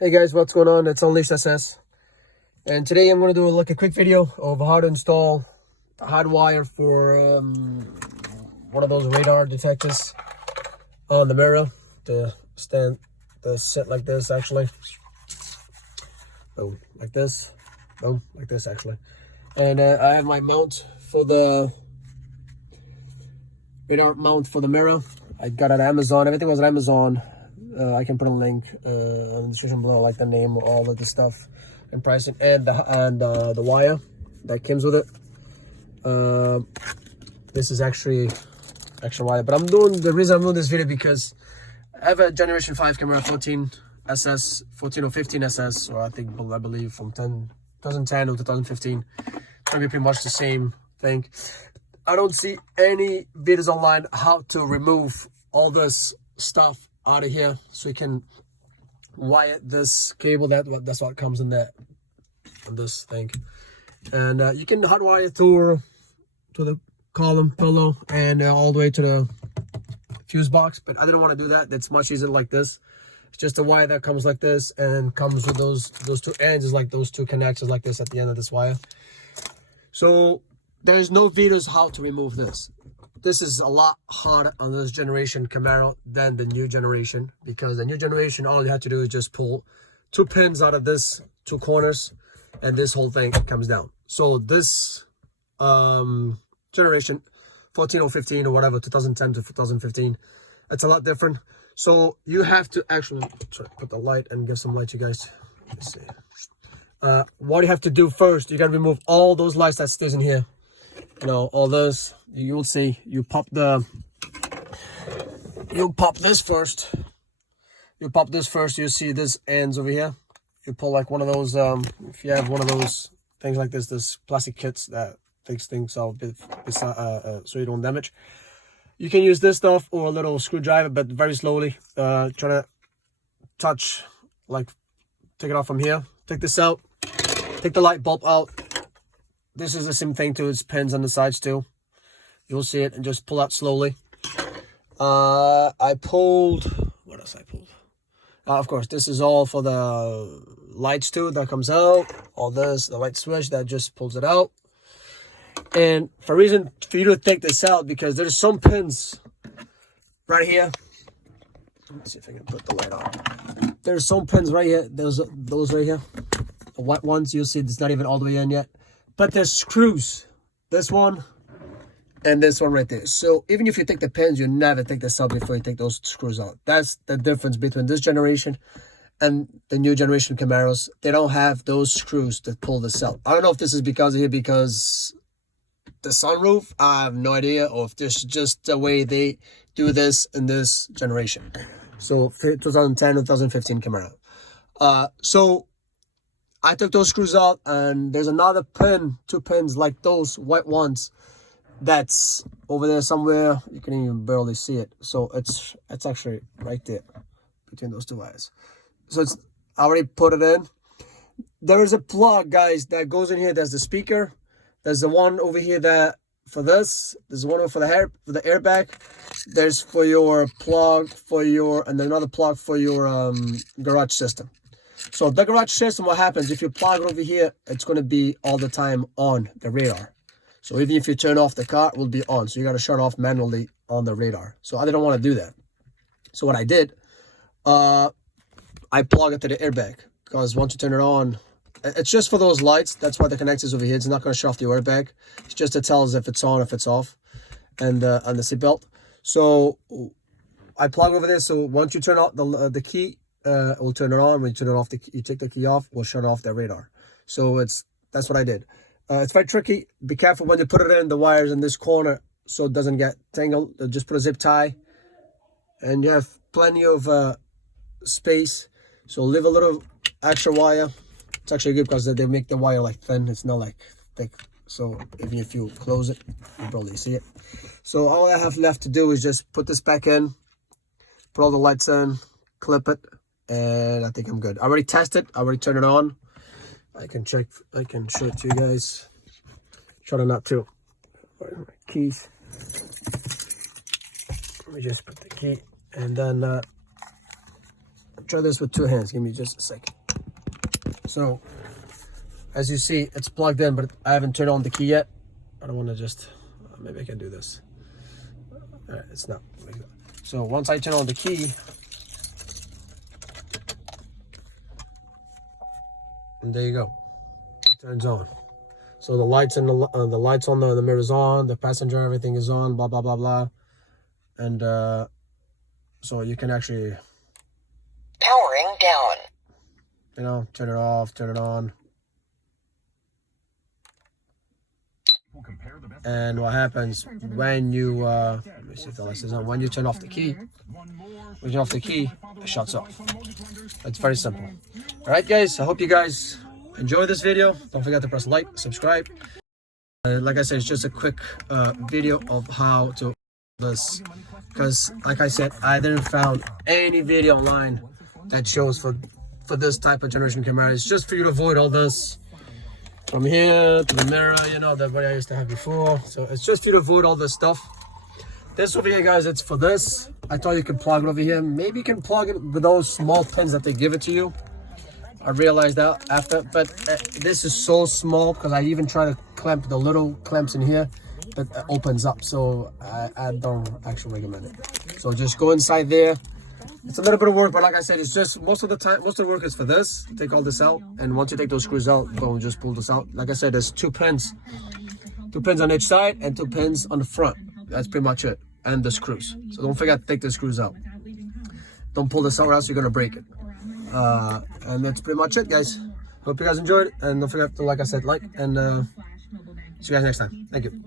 Hey guys, what's going on? It's Unleashed SS, and today I'm going to do a quick video of how to install the hot wire for one of those radar detectors on the mirror. The set like this, actually. Boom, like this. Boom, like this, actually. And I have my mount for the radar mount for the mirror. I got it at Amazon. Everything was at Amazon. I can put a link on the description below, like the name, all of the stuff, and pricing, and the wire that comes with it. This is actually extra wire, but the reason I'm doing this video because I have a Generation 5 Camaro 14 SS, 14 or 15 SS, or I believe from 2010 or 2015. It's gonna be pretty much the same thing. I don't see any videos online how to remove all this stuff out of here, so you can wire this cable. That's what comes in that on this thing, and you can hotwire to the column pillow and all the way to the fuse box. But I didn't want to do that. That's much easier like this. It's just a wire that comes like this and comes with those two ends, is like those two connectors like this at the end of this wire. So there's no videos how to remove this. This is a lot harder on this generation Camaro than the new generation, because the new generation, all you have to do is just pull two pins out of this two corners and this whole thing comes down. So this generation 14 or 15 or whatever, 2010 to 2015, it's a lot different. So you have to actually try to put the light and give some light, you guys. Let's see. What you have to do first, you got to remove all those lights that stays in here. You know, all this, you'll see, you pop this first. You pop this first, you see this ends over here. You pull like one of those, if you have one of those things like this plastic kits that takes things out so you don't damage. You can use this stuff or a little screwdriver, but very slowly. Try to touch, like, take it off from here. Take this out, take the light bulb out. This is the same thing too, it's pins on the sides too. You'll see it, and just pull out slowly. I pulled, what else I pulled? Of course, this is all for the lights too, that comes out. All this, the light switch, that just pulls it out. And for you to take this out, because there's some pins right here. Let's see if I can put the light on. There's some pins right here, those right here. The white ones, you'll see it's not even all the way in yet. But there's screws, this one and this one right there. So even if you take the pins, you never take this out before you take those screws out. That's the difference between this generation and the new generation Camaros. They don't have those screws that pull this out. I don't know if this is because the sunroof, I have no idea, or if this is just the way they do this in this generation. So 2010, 2015 Camaro. So I took those screws out, and there's another pin, two pins like those white ones, that's over there somewhere. You can even barely see it. So it's actually right there between those two wires. So I already put it in. There is a plug, guys, that goes in here. There's the speaker. There's the one over here that for this. There's one over for the airbag. There's for your plug and another plug for your garage system. So the garage system, what happens, if you plug it over here, it's going to be all the time on the radar. So even if you turn off the car, it will be on. So you got to shut off manually on the radar. So I didn't want to do that. So what I did, I plug it to the airbag, because once you turn it on, it's just for those lights. That's why the connector's over here. It's not going to shut off the airbag. It's just to tell us if it's on, if it's off, and on the seatbelt. So I plug over there. So once you turn off the key, we'll turn it on. When you turn it off, you take the key off, we'll shut off the radar. So that's what I did. It's very tricky. Be careful when you put it in the wires in this corner, so it doesn't get tangled. Just put a zip tie, and you have plenty of space. So leave a little extra wire. It's actually good because they make the wire like thin. It's not like thick. So even if you close it, you probably see it. So all I have left to do is just put this back in, put all the lights in, clip it, and I think I'm good. I already tested. I already turned it on. I can show it to you guys. Try not to. Where are my keys? Let me just put the key, and then try this with 2 hands. Give me just a second. So, as you see, it's plugged in, but I haven't turned on the key yet. I don't want to just, maybe I can do this. All right, it's not. So once I turn on the key, and there you go, it turns on. So the lights and the lights on the mirrors on, the passenger, everything is on, blah blah blah blah, and so you can actually powering down. You know, turn it off, turn it on. And what happens when you let me see if the light is on. When you turn off the key, it shuts off. It's very simple. All right, guys. I hope you guys enjoy this video. Don't forget to press like, subscribe. Like I said, it's just a quick video of how to do this, because like I said, I didn't found any video online that shows for this type of generation camera. It's just for you to avoid all this from here to the mirror, you know, that what I used to have before. So it's just for you to avoid all this stuff. This over here, guys, it's for this. I thought you could plug it over here. Maybe you can plug it with those small pins that they give it to you. I realized that after, but this is so small, because I even try to clamp the little clamps in here, but it opens up. So I don't actually recommend it. So just go inside there. It's a little bit of work, but like I said, it's just most of the work is for this. Take all this out, and once you take those screws out, go and just pull this out. Like I said, there's 2 pins on each side and 2 pins on the front. That's pretty much it, and the screws. So don't forget to take the screws out. Don't pull this out, or else you're gonna break it. And that's pretty much it, guys. Hope you guys enjoyed, and don't forget to, like I said, like, and see you guys next time. Thank you.